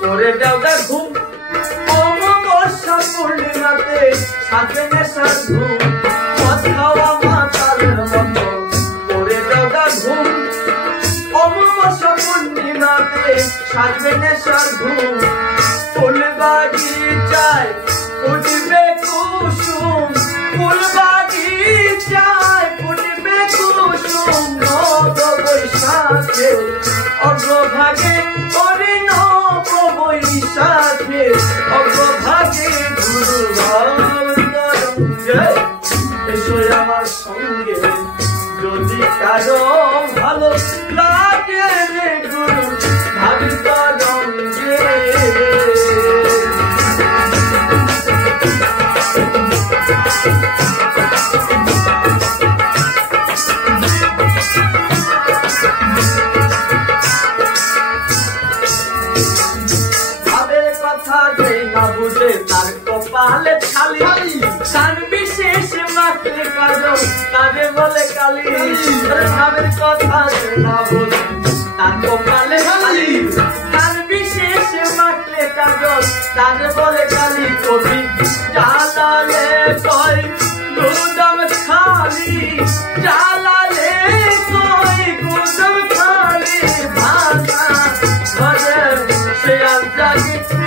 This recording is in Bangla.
করে দেওয়া ঘুম অমাবস্যা পূর্ণিমাতে সাথে নেশার ঘুম মদ খাওয়া মাতালের মতো করে দেওয়া ঘুম অমাবস্যা পূর্ণিমাতে সাথে নেশার ঘুম ফুল বাগিচায় ফুটবে কুসুম ফুল বাগিচায় ফুটবে কুসুম নব বৈশাখে অগ্রভাগে করে নব বৈশাখে অগ্রভাগে গুরুভাঙ্গে এসো আমার সঙ্গে যদি কারো ভালো লাগে রে গুরু ভাবিতরঙ্গে বুঝে তার কপালে খালি তার বিশেষ মাকে কাজল তারে বলে কালি ভাবের কথা না বুঝে তার কপালে খালি তার বিশেষ মাকে কাজল তারে বলে কালি কবি জালালে কই গুদম খালি জালালে কই গুদম খালি ভাষা ঘরে সে জাগিতে